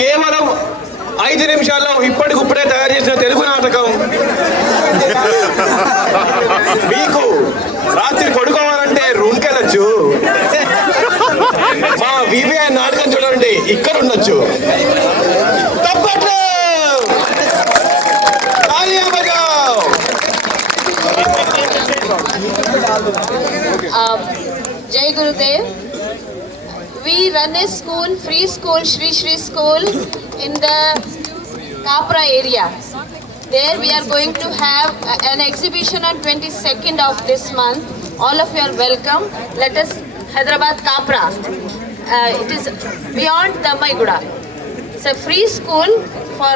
కేవలం 5 నిమిషాల్లో ఇప్పటికిప్పుడే తయారు చేసిన తెలుగు నాటకం మీకు రాత్రి పడుకోవాలంటే రూమ్కి వెళ్ళొచ్చు. మా వివిఐ నాటకం చూడండి, ఇక్కడ ఉండొచ్చు. తప్పట్లు Jai Gurudev. We run a school, free school, Shri Shri School in the Kapra area. There we are going to have an exhibition on 22nd of this month. All of you are welcome. Let us Hyderabad Kapra. It is beyond Damaiguda. It's a free school for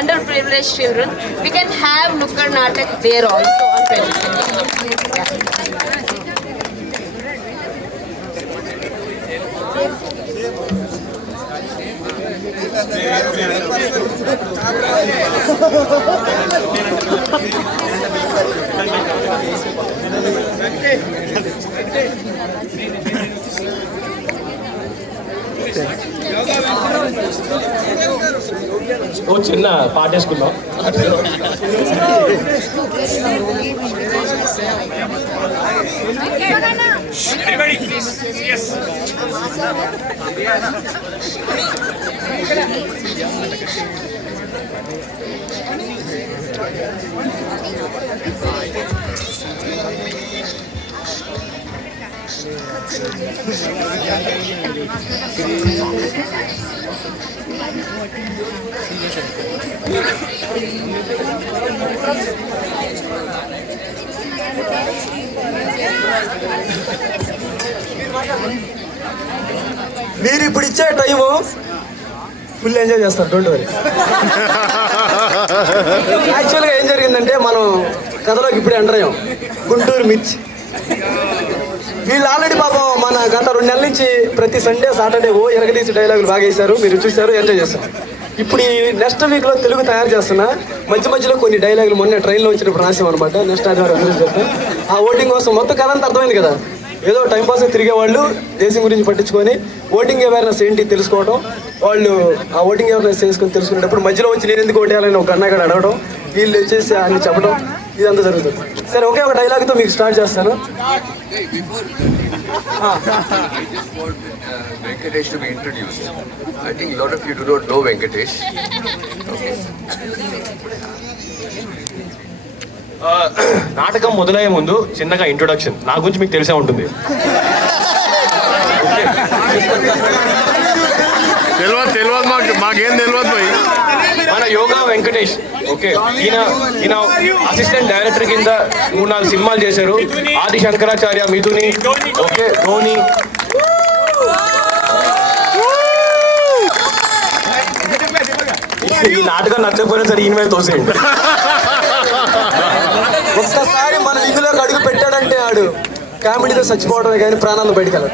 underprivileged children. We can have Nukkad Natak there also on 22nd. Yeah. ఓ చిన్న పాట వేసుకుందాం. మీరు ఇప్పుడు ఇచ్చే time full enjoy చేస్తారు, don't worry. యాక్చువల్గా ఏం జరిగిందంటే మనం కథలోకి ఇప్పుడే ఎంటర్ అయ్యాం. గుంటూరు మిర్చి వీళ్ళు ఆల్రెడీ పాపం మన గత 2 నెలల నుంచి ప్రతి సండే సాటర్డే ఎరగదీసి డైలాగులు బాగా వేశారు, మీరు చూశారు, ఎంజాయ్ చేస్తారు. ఇప్పుడు ఈ నెక్స్ట్ వీక్లో తెలుగు తయారు చేస్తున్నా. మధ్య మధ్యలో కొన్ని డైలాగులు మొన్న ట్రైన్లో వచ్చినప్పుడు రాసాం అనమాట. నెక్స్ట్ ఆదివారం చెప్తాం. ఆ ఓటింగ్ కోసం మొత్తం కథ అంతా అర్థమైంది కదా. ఏదో టైంపాస్ తిరిగేవాళ్ళు దేశం గురించి పట్టించుకొని ఓటింగ్ అవేర్నెస్ ఏంటి తెలుసుకోవడం, వాళ్ళు ఆ ఓటింగ్ అవేర్నెస్ చేసుకొని తెలుసుకునేటప్పుడు మధ్యలో వచ్చి నేను ఎందుకు ఓటేయాలని ఒక అన్నగాడు అడగడం, వీళ్ళు వచ్చేసి అన్ని చెప్పడం, ఇదంతా జరుగుతుంది. సరే, ఒకే ఒక డైలాగ్తో మీకు స్టార్ట్ చేస్తాను. Venkatesh to be introduced. I think a lot of you do not know Venkatesh. నాటకం మొదలయ్యే ముందు చిన్నగా ఇంట్రొడక్షన్. నా గురించి మీకు తెలిసే ఉంటుంది. తెలియదు మాకేం తెలియదు. మన యోగా వెంకటేష్. ఓకే, ఈయన అసిస్టెంట్ డైరెక్టర్ కింద 3-4 సినిమాలు చేశారు. ఆది శంకరాచార్య, మిథుని, ఓకే, ధోని. ఈ నాటకం నచ్చకపోయినా సరే ఈయన మీద తోసేయండి. ఒక్కసారి మన ఇందులోకి అడుగు పెట్టాడంటే ఆడు కామెడీతో చచ్చిపోవడమే కానీ ప్రాణాలు బయటకెళ్ళదు.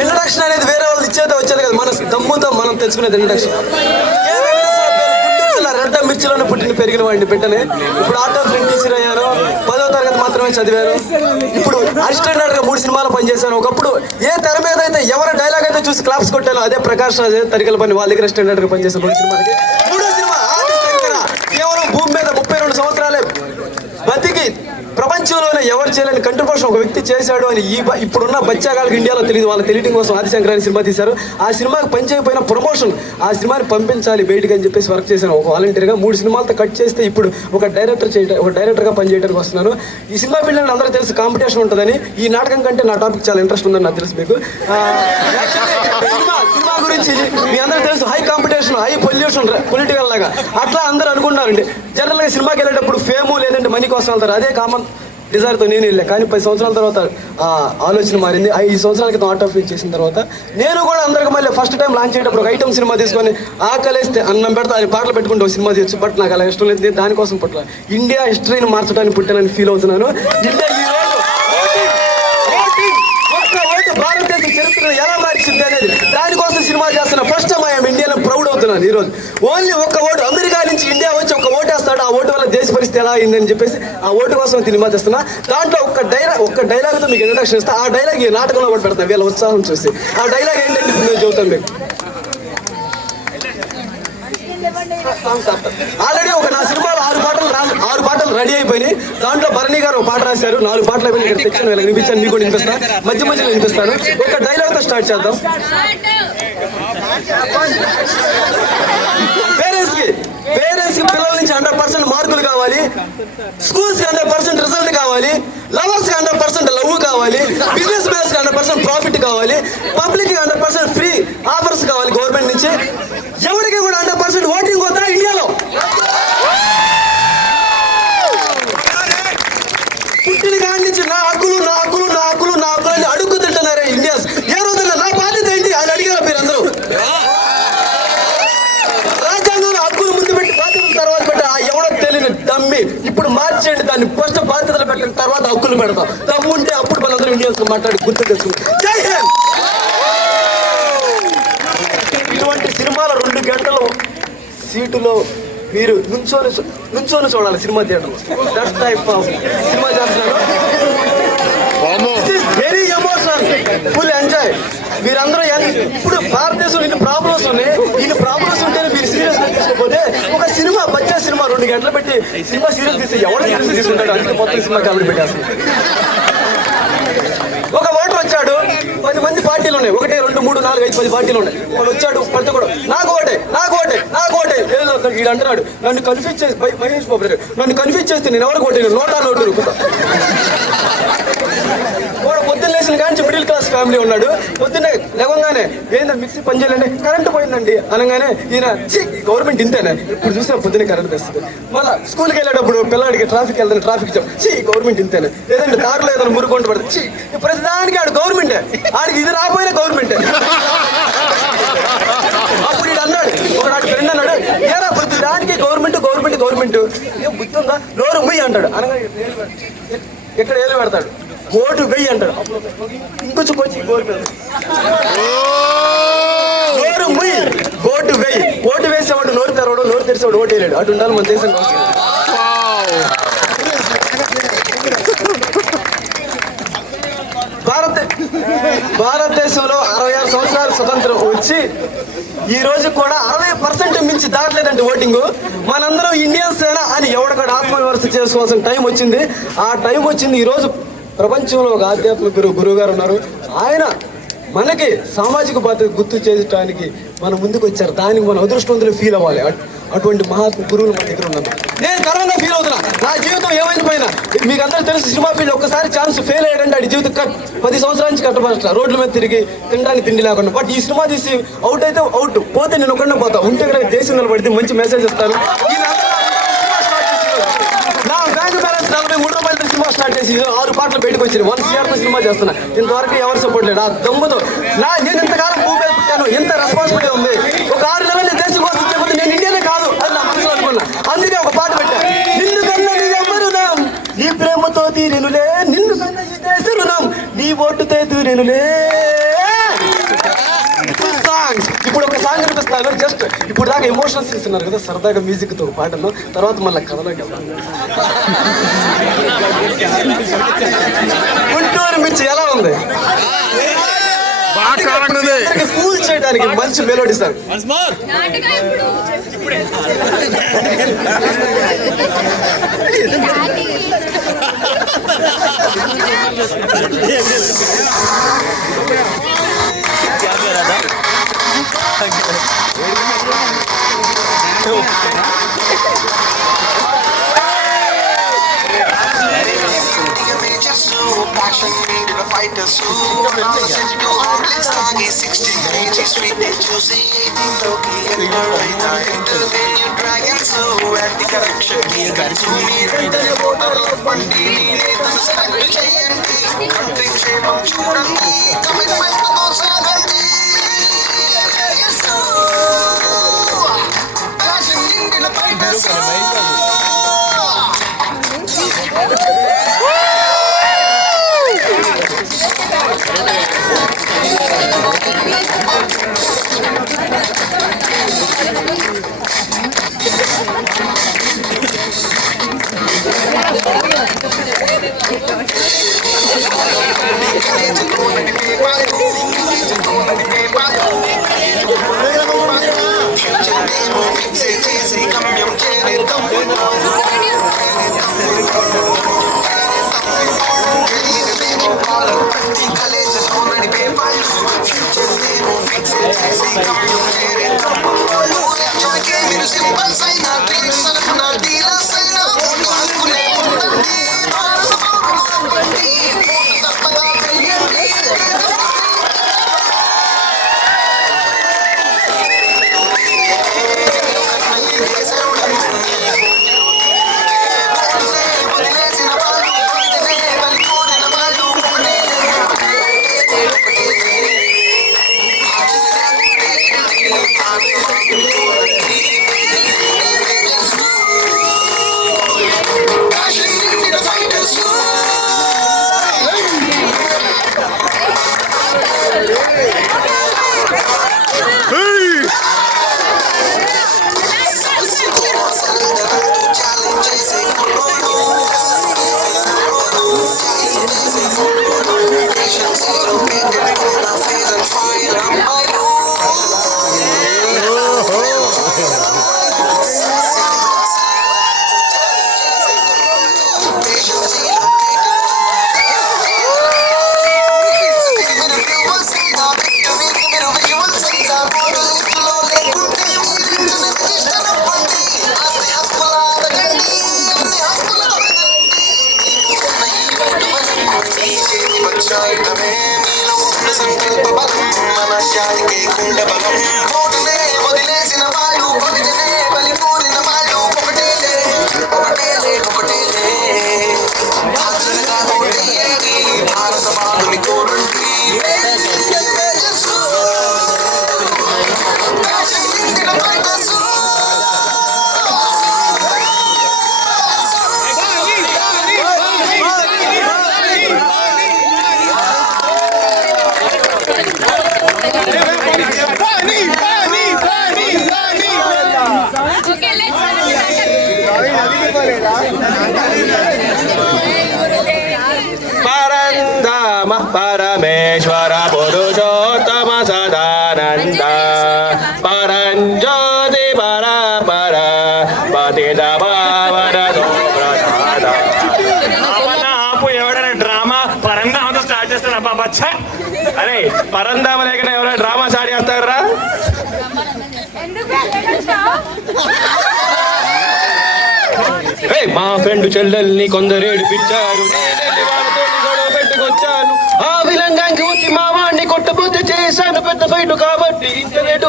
ఇంట్రడక్షన్ అనేది వేరే వాళ్ళు ఇచ్చేదే వచ్చేది కదా, మన దమ్ముతో మనం తెచ్చుకునేది ఇంట్రడక్షన్. రెడ్డ మిర్చిలోనే పుట్టిన పెరిగిన వాడిని పెట్టనే. ఇప్పుడు ఆర్ట్ ఆఫ్ టీచర్ అయ్యాను, 10వ తరగతి మాత్రమే చదివాను. ఇప్పుడు అసిస్టెంట్ డైరెక్టర్గా 3 సినిమాలు పనిచేశాను. ఒకప్పుడు ఏ తెర మీద అయితే ఎవరి డైలాగ్ అయితే చూసి క్లాప్స్ కొట్టానో అదే ప్రకాష్ రాజ్ తరికల పని వాళ్ళ దగ్గర అసిస్టెంట్ డైరెక్టర్గా పనిచేశాను 2 సినిమాలకి. 3వ సినిమా ఆది శంకర కేవలం భూమి మీద 32 సంవత్సరాలే బతికి ప్రపంచంలోనే ఎవరు చేయలేని కంట్రిబ్యూషన్ ఒక వ్యక్తి చేశాడు అని ఇప్పుడున్న బచ్చాగాళ్ళకి ఇండియాలో తెలియదు. వాళ్ళ తెలియటం కోసం ఆదిశంకర్ అని సినిమా తీశారు. ఆ సినిమాకి పనిచేయకపోయిన ప్రమోషన్, ఆ సినిమాని పంపించాలి బయటికి అని చెప్పేసి వర్క్ చేశాను ఒక వాలంటీర్గా. 3 సినిమాలతో కట్ చేస్తే ఇప్పుడు ఒక డైరెక్టర్గా పనిచేయడానికి వస్తున్నాను. ఈ సినిమా ఫీల్డ్ అందరూ తెలుసు కాంపిటీషన్ ఉంటుందని. ఈ నాటకం కంటే నా టాపిక్ చాలా ఇంట్రెస్ట్ ఉందని నాకు తెలుసు. మీకు సినిమా గురించి మీ అందరూ తెలుసు, high competition, high pollution, political లాగా అట్లా అందరూ అనుకుంటారండి. జనరల్గా సినిమాకి వెళ్ళేటప్పుడు ఫేము లేదంటే మనీ కోసం వెళ్తారు. అదే కామన్ డిజైర్తో నేను వెళ్ళా. కానీ 10 సంవత్సరాల తర్వాత ఆలోచన మారింది. 5 సంవత్సరాల క్రితం ఆర్ట్ ఆఫ్ చేసిన తర్వాత నేను కూడా అందరికి మళ్ళీ ఫస్ట్ టైం లాంచ్ అయ్యేటప్పుడు ఒక ఐటమ్ సినిమా తీసుకొని ఆకలిస్తే అన్నం పెడతా అని పాటలు పెట్టుకుంటే ఒక సినిమా తీయచ్చు. బట్ నాకు అలా ఇష్టం లేదు. దానికోసం పుట్ల ఇండియా హిస్టరీని మార్చడానికి పుట్టానని ఫీల్ అవుతున్నాను. ఇండియా ఈ రోజు భారతదేశ చరిత్రను ఎలా మార్చింది అనేది దానికోసం సినిమా చేస్తున్నా. ఫస్ట్ టైం ఐఎమ్ ఇండియాలో ప్రౌడ్ అవుతున్నాను ఈరోజు. ఓన్లీ ఒక్క ఓటు అమెరికా నుంచి ఇండియా వచ్చి ఒక ఓటు వేస్తాడు. ఆ ఓటు వల్ల దేశ పరిస్థితి ఎలా అయిందని చెప్పేసి ఆ ఓటు కోసం సినిమా తెస్తున్నా. దాంట్లో ఒక్క డైలాగ్తో మీకు ఇంట్రడక్షన్ ఇస్తా. ఆ డైలాగ్ ఈ నాటకంలో కూడా పెడతాను వీళ్ళ ఉత్సాహం చూసి. ఆ డైలాగ్ ఏంటంటే ఇప్పుడు నేను చెబుతాను మీకు. ఆల్రెడీ నా సినిమాలో 6 పాటలు రెడీ అయిపోయినాయి. దాంట్లో భరణి గారు ఒక పాట రాశారు. 4 పాటలు అయిపోయి ఇక్కడ తెచ్చాను, వీళ్ళకి వినిపించాను, మీకు కూడా వినిపిస్తాను, మధ్య మధ్యలో వినిపిస్తాను. ఒక డైలాగ్తో స్టార్ట్ చేద్దాం. పేరెంట్స్ కి పిల్లల నుంచి 100% మార్కులు కావాలి, స్కూల్స్ కి 100% రిజల్ట్ కావాలి, లవర్స్ కి 100% లవ్ కావాలి, బిజినెస్ మ్యాన్స్ కి 100% ప్రాఫిట్ కావాలి, పబ్లిక్ కి 100% ఫ్రీ ఆఫర్స్ కావాలి గవర్నమెంట్ నుంచి. ఎవరికి కూడా 100% ఓటింగ్ వద్దా ఇండియాలో? పుట్టిన కాడి నుంచి నా హక్కులు అని అడుగు తింటున్నారే ఇండియన్స్. ఏ రోజున నా బాధ్యత ఏంటి అని అడిగారు మీరందరూ. రాజ్యాంగంలో హక్కులు ముందు పెట్టి బాధ్యతల తర్వాత పెట్టి ఎవడో తెలియని దమ్మి ఇప్పుడు మార్చేయండి దాన్ని. ఫస్ట్ బాధ్యతలు పెట్టిన తర్వాత హక్కులు పెడతాం. దమ్ము ఉంటే అప్పుడు మనందరూ ఇండియన్స్ మాట్లాడి గుర్తు తెచ్చుకుంటాం. జై హింద్. ఇటువంటి సినిమాల 2 గంటలు సీటులో మీరు నుంచోని చూడాలి cinema theatre. That type of cinema చేస్తున్నారు. Very emotional, full enjoy. మీరందరూ ఇప్పుడు భారతదేశంలో ఇన్ని ప్రాబ్లమ్స్ ఉన్నాయి. ఇన్ని ప్రాబ్లమ్స్ ఉంటేనే మీరు సీరియస్ గా తీసుకోకపోతే ఒక సినిమా బచ్చా సినిమా 2 గంటలు పెట్టి సినిమా సీరియస్ తీస్తే ఎవరు సీరియస్ తీసుకుంటాడు? అందుకే మొత్తం సినిమా కాబట్టి పెట్టేస్తాం. ఒక ఓటర్ వచ్చాడు, 10 మంది పార్టీలు ఉన్నాయి, 1 2 3 4 5 10 పార్టీలు ఉన్నాయి. వాడు వచ్చాడు, ప్రతి కూడా నాకు ఓటే వీడు అంటున్నాడు. నన్ను కన్ఫ్యూజ్ చేసి మహేష్ బాబు నన్ను కన్ఫ్యూజ్ చేస్తే నేను ఎవరికి ఓటే? నోటు రుక్కుతా. వాడు పొద్దున్న లేచిన కానీ మిడిల్ క్లాస్ ఫ్యామిలీ ఉన్నాడు. పొద్దున్నే లేవగానే ఏందా మిక్సీ పని చేయాలండి, కరెంట్ పోయిందండి అనగానే ఈయన గవర్నమెంట్ ఇంతేనే. ఇప్పుడు చూస్తే పొద్దున్నే కరెంట్ తెస్తుంది. మళ్ళీ స్కూల్కి వెళ్ళేటప్పుడు పిల్లడికి ట్రాఫిక్ వెళ్తాను, ట్రాఫిక్ గవర్నమెంట్ ఇంతేనే. లేదంటే దారిలో ఏదైనా మురుకుంటూ పడుతుంది. ప్రతిదానికి ఆడు గవర్నమెంటే, ఆడికి ఇది రాబోయినా గవర్నమెంటే. అప్పుడు ఈడు అన్నాడు, ఒకనాడు ఫ్రెండ్ అన్నాడు, ఏరా ప్రతిదానికి గవర్నమెంట్ ఏం బుద్ధి ఉందా? నోరు ముయ్యి అంటాడు. అనగా ఎక్కడ ఏలు పెడతాడు, ఓటు వెయ్యి అంటాడు. ఇంకొంచెం నోరు ముయ్యి ఓటు వెయ్యి. ఓటు వేసేవాడు నోరు తెరవడు, నోరు తెరిసేవాడు ఓటు వేయలేడు. అటు ఉండాలి మన దేశం. భారతదేశంలో 66 సంవత్సరాల స్వతంత్రం వచ్చి ఈ రోజు కూడా 60% మించి దాటలేదంటే ఓటింగ్. మనందరం ఇండియన్స్ అని ఎవరికక్కడ ఆత్మవిమర్శ చేసుకోవాల్సిన టైం వచ్చింది. ఆ టైం వచ్చింది. ఈ రోజు ప్రపంచంలో ఒక ఆధ్యాత్మిక గురువు గారు ఉన్నారు. ఆయన మనకి సామాజిక బాధ్యత గుర్తు చేయడానికి మన ముందుకు వచ్చారు. దానికి మనం అదృష్టవంతులు ఫీల్ అవ్వాలి. అటువంటి మహాత్మ గురువులు మన దగ్గర ఉన్నారు. నేను గర్వంగా ఫీల్ అవుతున్నా. నా జీవితం ఏమైంది పోయినా మీకు అందరూ తెలుసు, సినిమా ఫీల్డ్ ఒక్కసారి ఛాన్స్ ఫెయిల్ అయ్యాడంటే అది జీవితం 10 సంవత్సరాల నుంచి కట్టబడట రోడ్ల మీద తిరిగి తినడానికి తిండి లేకుండా. బట్ ఈ సినిమా తీసి అవుట్ అయితే అవుట్, పోతే నేను ఒక్కడే పోతా. ఉంటే ఇక్కడ దేశం నిలబడితే మంచి మెసేజ్ ఇస్తాను. నా బ్యాంక్ బ్యాలెన్స్ 43 రూపాయలతో సినిమా స్టార్ట్ చేసి 6 పాటలు బయటకు వచ్చింది. 1 CR సినిమా చేస్తున్నా. ఇంతవరకు ఎవరు సపోర్ట్ లేదు. ఆ దమ్ముతో నేను ఇంతకాలం భూమి మీద పుట్టాను, ఎంత రెస్పాన్సిబిలిటీ ఉంది. ఒక 6 నెలలు దేశం కోసం చెప్పి నేను ఇండియానే కాదు అని నా మనసులో అనుకున్నా. అందుకే ఒక పాట పెట్టా, నిన్ను కన్నా నీ ఎవరు నాం, నీ ప్రేమతో తీరెనులే, నిన్ను కన్నా ఈ దేశ రుణం, నీ ఓటుతో తీరెనులే. ఇప్పుడు ఒక సాంగ్ వినిపిస్తాను. జస్ట్ ఇప్పుడు దాకా ఎమోషనల్స్ ఇస్తున్నారు కదా, సరదాగా మ్యూజిక్ తో పాటలు, తర్వాత మళ్ళీ కథలోకి వెళ్తాను. గుంటూరు మిర్చి ఎలా ఉంది? ఫూల్ చేయడానికి మంచి melody sir. Passion needed a fighter soon. Now the 62 outlets target 60 kg sweet and juicy, 18 low-key and marina. Intervenue dragon so anti-corruption king and Sunni the voter of Pandini. Nathan select cheyanti, country shapam chudandi, commitment to sagandi. Passion needed a fighter soon. జాతికే కుండ బలం ఓటునే వదిలేసిన వాళ్ళు ఒకటినే బలి కోరిన వాళ్ళు ఒకటేలే ఒకటేలే ఒకటేలే భారతగా ఓటేయండి భారత బాబుని కోరండి Okay, let's పరంధామ పరమేశ్వర పురుషోత్తమ సదానంద పరంజ్యోతి పర పర పతిత పావన ప్రసాద. ఆపు ఎవడైనా డ్రామా పరంధామతో స్టార్ట్ చేస్తాడు అబ్బా బచ్చా. అరే పరంధామ లేకుండా ఎవరైనా డ్రామా స్టార్ట్ చేస్తారా? మా ఫ్రెండ్ చెల్లెల్ని కొందరు ఏడిపించారు, నేనెళ్ళి వాళ్ళతో గొడవ పెట్టుకొచ్చాను. ఆ విలంగానికి వచ్చి మా వాడిని కొట్టబోతే చేశాను పెద్ద ఫైట్ కాబట్టి ఇంటర్నెట్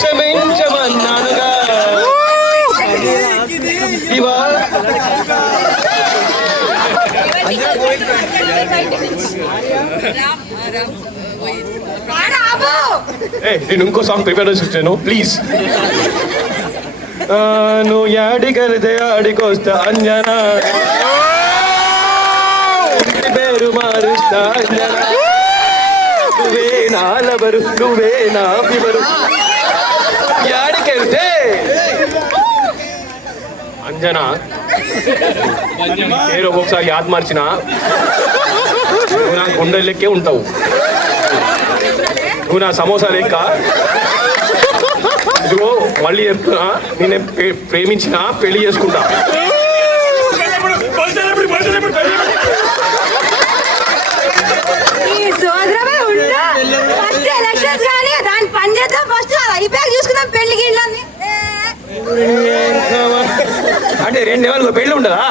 క్షమించమన్నానుగా. ఇవాళ నేను ఇంకో సాంగ్ ప్రిపేర్ చేసి వచ్చాను, ప్లీజ్. నువ్వు యాడికెళ్తే ఆడికొస్తా అంజనా, పేరు మారుస్తా అంజనా, నువ్వే నా లవరు నువ్వే నా ఫివరు. యాడికెళ్తే అంజనా పేరు ఒక్కొక్కసారి యాద్ మార్చిన నువ్వు నా గుండె లెక్కే ఉంటావు, నువ్వు నా సమోసా లెక్క. ఇదిగో మళ్ళీ చెప్తున్నా, నేను ప్రేమించిన పెళ్లి చేసుకుంటా. ఫస్ట్ ఎలక్షన్స్ కానీ దాని పని చేద్దాం, ఫస్ట్ అయిపోయాక చూసుకుందాం పెళ్లి గిళ్ళని. అంటే 2 నెలలు పెళ్లి ఉండదా?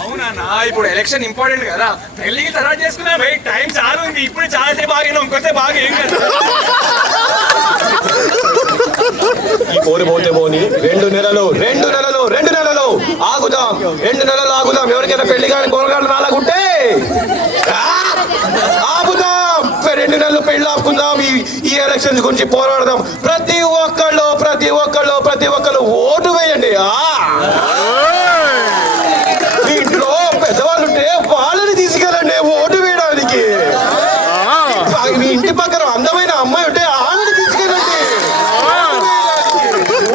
అవునా, ఇప్పుడు ఎలక్షన్ ఇంపార్టెంట్ కదా, పెళ్లికి తర్వాత చేసుకున్నా టైం చాలా ఉంది. ఇప్పుడు చాలాసేపు ఆగినా ఇంకొంచెం బాగా ఏం కదా. ఈ పోరు పోతే పోని 2 నెలలు ఆగుదాం, 2 నెలలు ఆగుదాం. ఎవరికైనా పెళ్లి కానీ కూరగాయలు రాలాగుంటే ఆగుదాం, 2 నెలలు పెళ్లి ఆపుకుందాం. ఈ ఎలక్షన్స్ గురించి పోరాడదాం. ప్రతి ఒక్కళ్ళు ఓటు వేయండి. ఇంట్లో పెద్దవాళ్ళు ఉంటే వాళ్ళని తీసుకెళ్ళండి ఓటు వేయడానికి. మీ ఇంటి పక్కన అందమైన అమ్మాయి ఉంటే వాళ్ళని తీసుకెళ్ళండి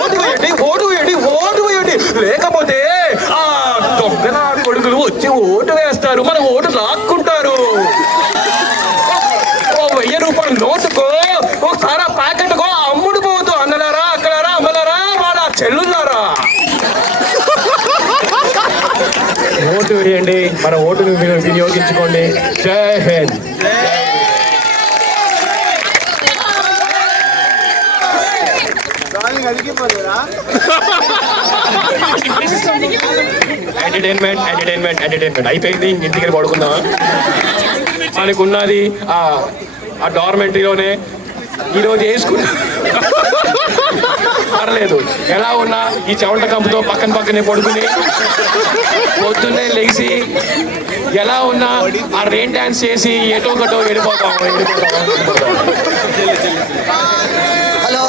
ఓటు వేయండి. లేకపోతే ఆ దొంగన కొడుకులు వచ్చి ఓటు వేస్తారు, మన ఓటు లాక్కుంటారు. 1000 రూపాయల నోటుకో ఒకసారి ఆ ప్యాకెట్కో అమ్ముడు పోతూ అన్నలారా అక్కలారా అమ్మలారా వాళ్ళ చెల్లులారా ఓటు వేయండి, మన ఓటును వినియోగించుకోండి. జై హింద్. ఎంటర్టైన్మెంట్ అయిపోయింది, ఇంటికి పడుకుందాం. మనకున్నది ఆ డార్మెంటరీలోనే ఈరోజు వేసుకున్నా పర్లేదు. ఎలా ఉన్నా ఈ చెవంట కంపుతో పక్కనే పడుకుని పొద్దున్నే లేచి ఎలా ఉన్నా ఆ రెయిన్ డాన్స్ చేసి ఎటో గటో వెళ్ళిపోతాం. హలో,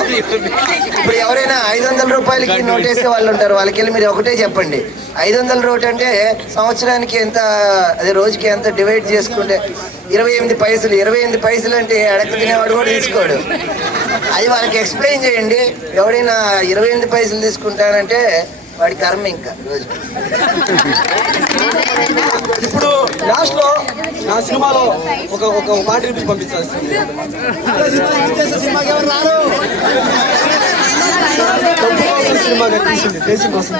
ఇప్పుడు ఎవరైనా 500 రూపాయలకి నోట్ వేసే వాళ్ళు ఉంటారు, వాళ్ళకి వెళ్ళి మీరు ఒకటే చెప్పండి. 500 నోట్ అంటే సంవత్సరానికి ఎంత, అదే రోజుకి ఎంత డివైడ్ చేసుకుంటే 28 పైసలు. 28 పైసలు అంటే అడక్క తినేవాడు కూడా తీసుకోడు. అది వాళ్ళకి ఎక్స్ప్లెయిన్ చేయండి. ఎవడైనా 28 పైసలు తీసుకుంటానంటే వాడి కర్మ ఇంకా రోజుకి. ఇప్పుడు లాస్ట్ లో నా సినిమాలో ఒక పాట వినిపించి పంపించాలి. సినిమాకి ఎవరు రారు, సినిమా కనిపిస్తుంది దేశం కోసం.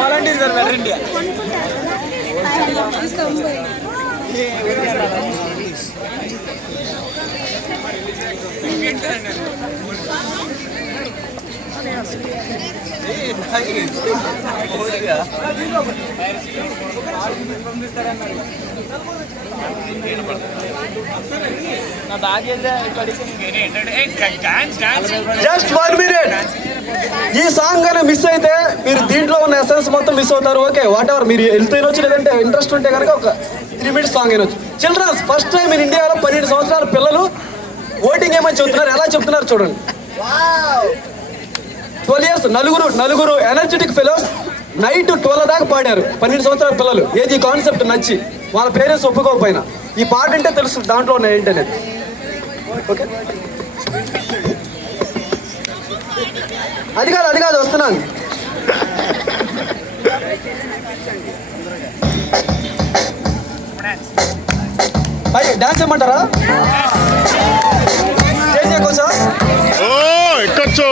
వాలంటీర్ వెళ్ళండి. Just 1 minute. ఈ సాంగ్ కానీ మిస్ అయితే మీరు దీంట్లో ఉన్న ఎసెన్స్ మొత్తం మిస్ అవుతారు. ఓకే, వాట్ ఎవర్, మీరు వెళ్తూ వినొచ్చు, లేదంటే ఇంట్రెస్ట్ ఉంటే కనుక ఒక 3 మినిట్స్ సాంగ్ వినొచ్చు. చిల్డ్రన్స్ ఫస్ట్ టైం ఇన్ ఇండియాలో 12 సంవత్సరాల పిల్లలు ఓటింగ్ ఏమని చెప్తున్నారు, ఎలా చెప్తున్నారు చూడండి. 12 years నలుగురు ఎనర్జెటిక్ ఫెలోస్ నైట్ 12 దాకా పాడారు. 12 సంవత్సరాల పిల్లలు. ఏది కాన్సెప్ట్ నచ్చి వాళ్ళ పేరెంట్స్ ఒప్పుకోకపోయినా ఈ పాట అంటే తెలుసు దాంట్లో ఉన్న ఏంటనేది. ఓకే, అది కాదు వస్తున్నాను. డాన్స్ ఏమంటారా? స్టేజ్ ఎక్కువ ఎక్కొచ్చు.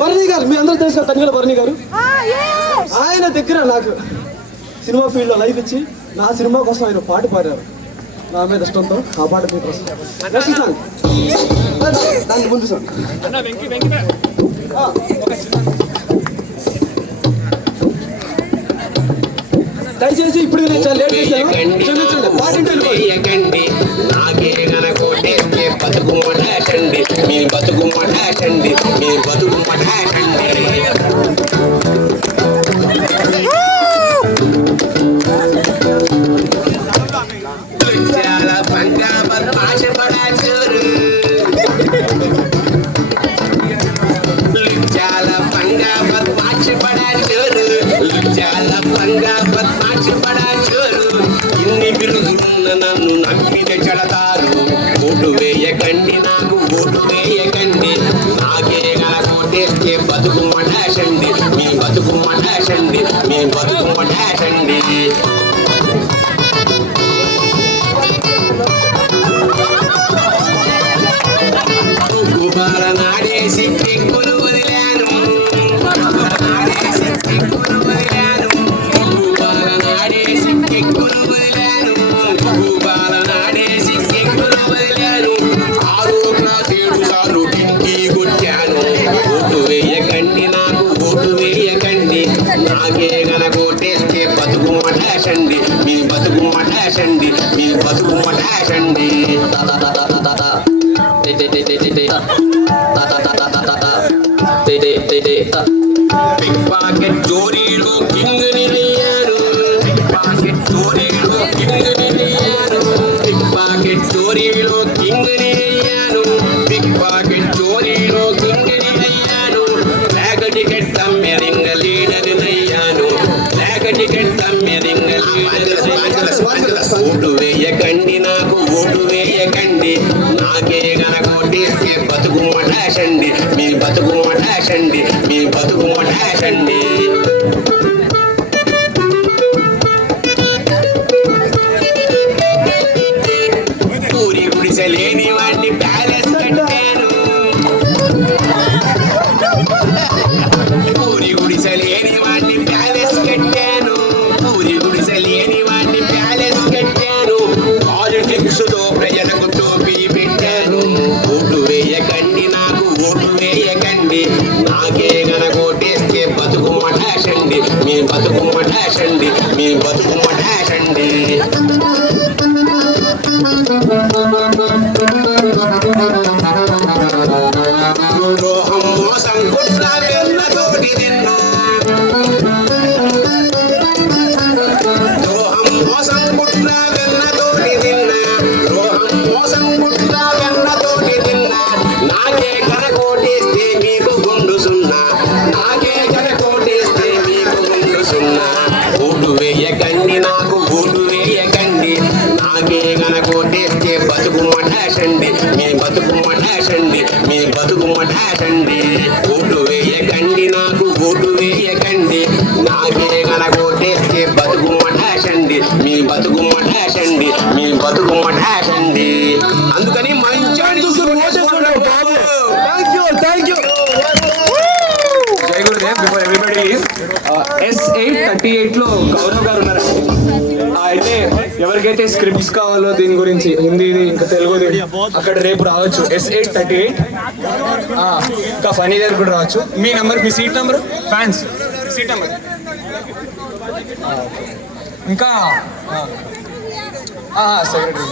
వర్ణి గారు, మీ అందరూ తెలుసు తనిగల వర్ణి గారు. ఆయన దగ్గర నాకు సినిమా ఫీల్డ్లో లైఫ్ ఇచ్చి నా సినిమా కోసం ఆయన పాట పాడారు. నా మీద ఇష్టంతో ఆ పాట మీకోసం. నెక్స్ట్ సాంగ్ దానికి ముందు సాంగ్. దయచేసి ఇప్పుడు నేను చాలా లేట్ చేశాను, క్షమించండి. పాటించండి. నాకే గనకోటే బతుకు మఠండి, మీ బతుకు మఠండి, మీ బతుకు మఠండి. బడా చోరు ఇన్ని బిరుదున్న నన్ను నమ్మిన చెడతారు ఓటు వేయకండి నాకు ఓటు వేయకండి నాకే గనకోటేస్తే బతుకు మటాషండి మీ బతుకు మటాషండి మీ బతుకు మటాషండి నాడేసి పెంకులు వదిలాను నాడేసి పెంకులు వదిలాను నాడేసి పెంకులు వదిలాను నాడేసి పెంకులు వదిలాను 6 సార్లు పింకి కొట్టాను ఓటు వేయకండి నాకు ఓటు వేయకండి నాకే గనకోటేస్తే బతుకు మటాషండి మీ బతుకు మటాషండి మీ బతుకు మటాషండి పిక్ పాకెట్ చోరీలో కింగ్ని అయ్యాను పిక్ పాకెట్ చోరీలో కింగ్ని అయ్యాను పిక్ పాకెట్ చోరీలో కింగ్ని అయ్యాను పిక్ పాకెట్ చోరీలో కింగ్ని అయ్యాను బ్లాక్ టికెట్ తమ్మెరింగ లీడర్ అయ్యాను బ్లాక్ టికెట్ తమ్మెరింగ ఓటు వేయకండి నాకు ఓటు వేయకండి నాకే గనకోటేస్తే బతుకు మటాషండి మీ బతుకు మటాషండి మీ బతుకు మటాషండి ఊరి గుడిసెలేని వాడిని ప్యాలెస్ కట్టాను ఊరి గుడిసెలేని వాడిని ప్యాలెస్ కట్టాను ఊరి గుడిసెలేని వాడిని ప్యాలెస్ కట్టాను పాలిటిక్స్ తో ప్రజలకు టోపీ పెట్టాను ఓటు వేయకండి నాకు ఓటు వేయకండి నాకే గనకోటేస్తే బతుకు మటాషండి మీ బతుకు మటాషండి మీ బతుకు మటాషండి ద్రోహం మోసం కుట్ర వెన్నతోటి తిన్నా ద్రోహం మోసం కుట్ర వెన్నతోటి తిన్నా ద్రోహం మోసం కుట్ర వెన్నతోటి తిన్నా నాకే గనకోటేస్తే మీకు గుండు సున్నా నాకే గనకోటేస్తే మీకు గుండు సున్నా ఓటు వేయకండి నాకు ఓటు వేయకండి నాకే గనకోటేస్తే బతుకు మటాషండి మీ బతుకు మటాషండి మీ బతుకు మటాషండి ఓటు వేయకండి నాకు ఓటు వేయకండి నాకే గనకోటేస్తే బతుకు మటాషండి మీ బతుకు మటాషండి మీ బతుకు మటాషండి అందుకని మంచి జై గురుదేవ్ బిఫోర్ ఎవ్రీబడి S838 లో గౌరవ్ గారు ఉన్నారు అయితే ఎవరికైతే స్క్రిప్ట్స్ కావాలో దీని గురించి హిందీది ఇంకా తెలుగుది అక్కడ రేపు రావచ్చు S838 ఇంకా ఫనీ దగ్గర కూడా రావచ్చు మీ నెంబర్ మీ seat number fans seat number ఇంకా సెక్రటరీ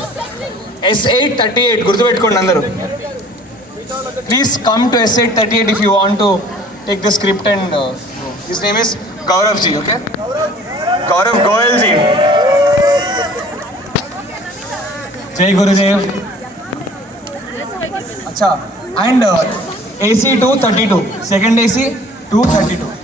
S838 గుర్తుపెట్టుకోండి అందరూ please come to S838 if you want to take the script and his name is Gaurav ji, okay? Gaurav Goyal ji. Jai Gurudev. Acha, and AC 232, second AC 232.